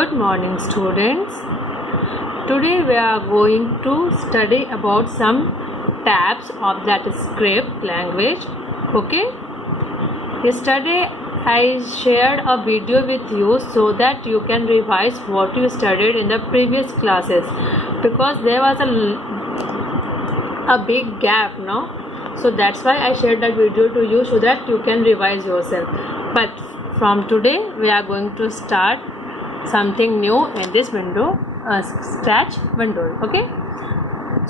Good morning, students. Today we are going to study about some tabs of that script language. Okay. Yesterday I shared a video with you so that you can revise what you studied in the previous classes, because there was a big gap, no? So that's why I shared that video to you so that you can revise yourself. But from today we are going to start something new in this window, Scratch window. Okay,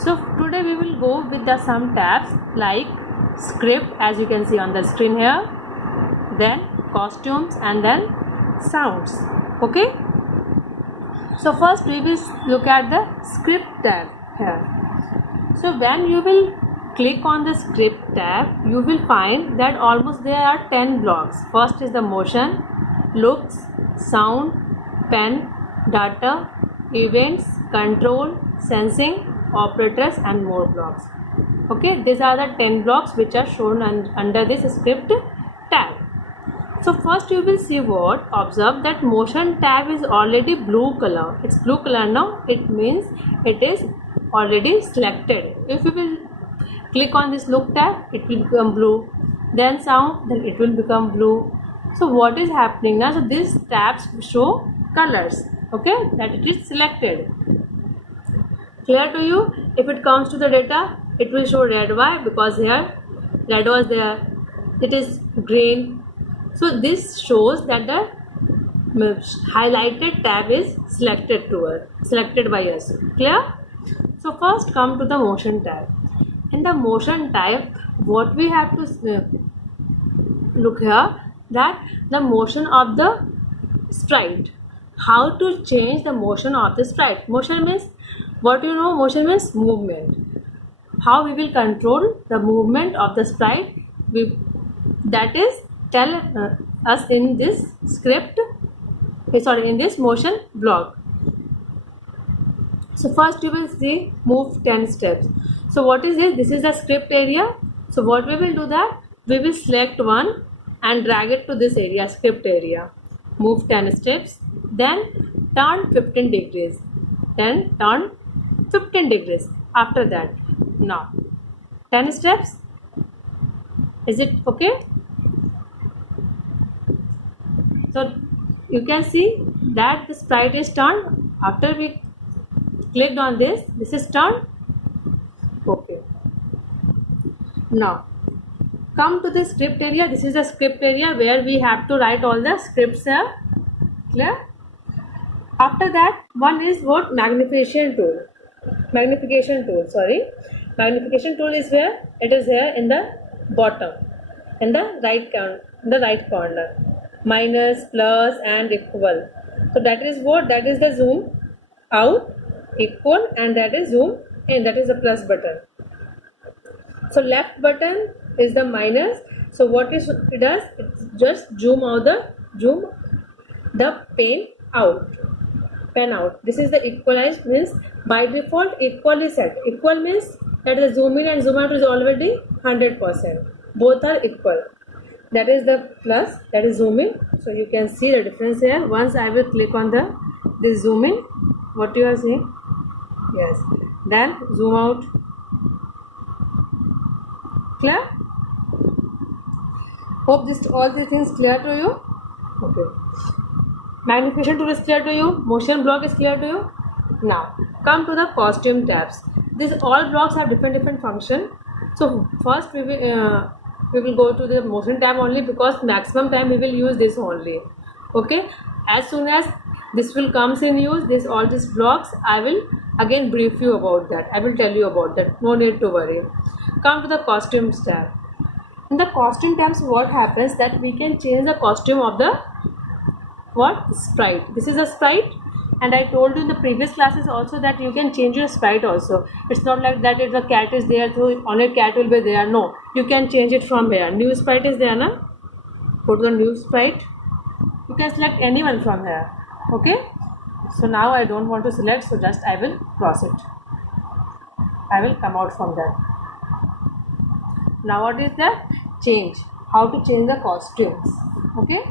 so today we will go with the some tabs like script, as you can see on the screen here, then costumes, and then sounds. Okay, so first we will look at the script tab here. So when you will click on the script tab, you will find that almost there are 10 blocks. First is the motion, looks, sound, pen, data, events, control, sensing, operators, and more blocks. Okay, these are the 10 blocks which are shown under this script tab. So first you will see what, observe that motion tab is already blue color. It's blue color now. It means it is already selected. If you will click on this look tab, it will become blue. Then sound, then it will become blue. So what is happening now? So these tabs show colors, okay, that it is selected. Clear to you? If it comes to the data, it will show red. Why? Because here red was there. It is green. So this shows that the highlighted tab is selected by us. Clear? So first come to the motion tab. In the motion tab, what we have to look here, that the motion of the sprite. How to change the motion of the sprite? Motion means, what you know, motion means movement. How we will control the movement of the sprite? That is tell us in this script, in this motion block. So first you will see move 10 steps. So what is this? This is the script area. So what we will do that? We will select one and drag it to this area, script area. Move 10 steps. Then turn 15 degrees. Then turn 15 degrees. After that, now 10 steps. Is it okay? So you can see that the sprite is turned. After we clicked on this, this is turned. Okay. Now come to the script area. This is the script area where we have to write all the scripts here. Clear? After that, one is what? Magnification tool. Magnification tool is where? It is here in the bottom, in the right corner. Minus, plus, and equal. So that is what? That is the zoom out, equal, and that is zoom in. That is the plus button. So left button is the minus. So what it does? It just zoom the pen out. This is the equalized, means by default equal is set. Equal means that the zoom in and zoom out is already 100%. Both are equal. That is the plus, that is zoom in. So you can see the difference here. Once I will click on this zoom in, what you are seeing? Yes. Then zoom out. Clear? Hope all these things clear to you. Okay. Magnification tool is clear to you. Motion block is clear to you. Now come to the costume tabs. These all blocks have different function. So first we will go to the motion tab only, because maximum time we will use this only. Okay. As soon as this will comes in use, all these blocks, I will again brief you about that. I will tell you about that. No need to worry. Come to the costumes tab. In the costume tabs, what happens that we can change the costume of the sprite. This is a sprite, and I told you in the previous classes also that you can change your sprite also. It's not like that if the cat is there, so only cat will be there. No, you can change it from here. New sprite is there, na? Go to the new sprite. You can select anyone from here. Okay. So now I don't want to select, so just I will cross it. I will come out from that. Now what is that? Change. How to change the costumes. Okay.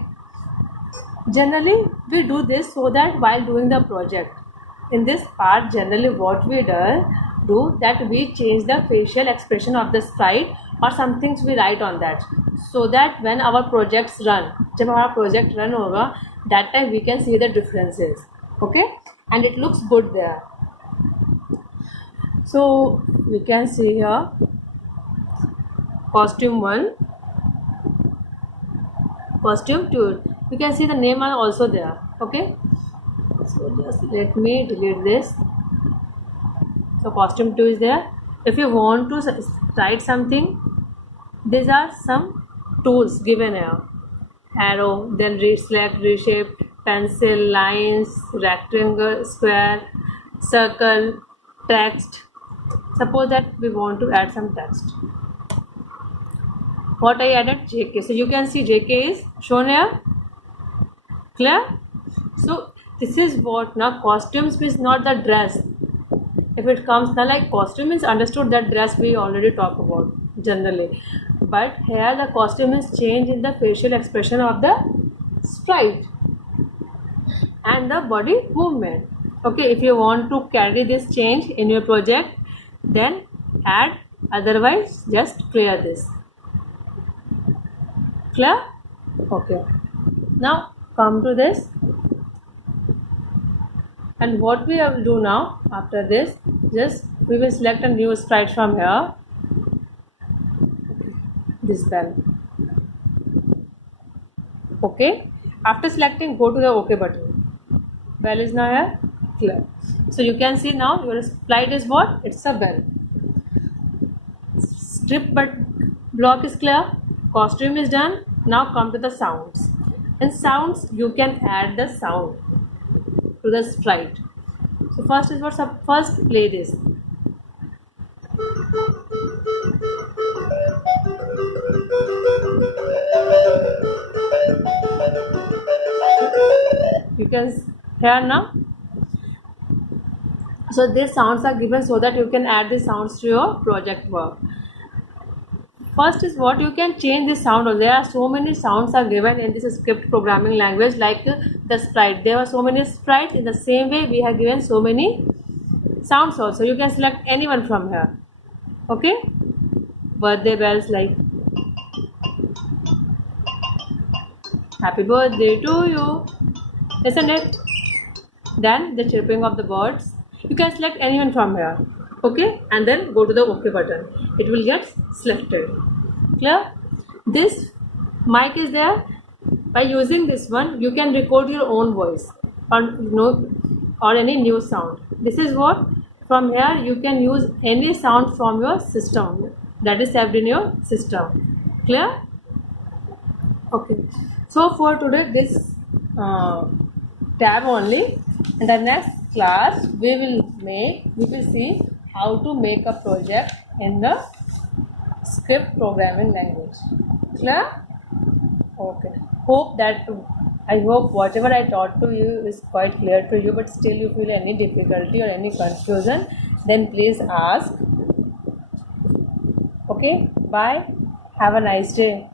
Generally, we do this so that while doing the project, in this part, generally what we do that we change the facial expression of the sprite or some things we write on that, so that when our projects run, जब हमारा project run होगा, that time we can see the differences, okay, and it looks good there. So we can see here costume 1, costume 2. You can see the name are also there, okay. So just let me delete this. So costume 2 is there. If you want to write something, these are some tools given here: arrow, then select, reshape, pencil, lines, rectangle, square, circle, text. Suppose that we want to add some text. What I added? JK. So you can see JK is shown here. Clear? So this is what now costumes is not the dress. If it comes now, like costume is understood, that dress we already talk about generally, but here the costume is changed in the facial expression of the sprite and the body movement. Okay, if you want to carry this change in your project, then add, otherwise just clear this. Clear? Okay, now come to this. And what we will do now after this, just we will select a new sprite from here, this bell. Okay, after selecting, go to the OK button. Bell is now here. Clear. So you can see now your sprite is what? It's a bell. Strip but block is clear. Costume is done. Now come to the sounds. In sounds, you can add the sound to the sprite. So first is what? First play this. You can hear now. So these sounds are given so that you can add these sounds to your project work. First is what you can change the sound. There are so many sounds are given in this script programming language, like the sprite. There are so many sprites. In the same way, we have given so many sounds also. You can select anyone from here. Okay, birthday bells like happy birthday to you, isn't it? Then the chirping of the birds. You can select anyone from here. Okay, and then go to the OK button. It will get selected. Clear? This mic is there. By using this one, you can record your own voice or any new sound. This is what, from here you can use any sound from your system that is saved in your system. Clear? Okay. So for today, this tab only. In the next class, we will see how to make a project in the script programming language. Clear? Okay. I hope whatever I taught to you is quite clear to you, but still you feel any difficulty or any confusion, then please ask. Okay. Bye. Have a nice day.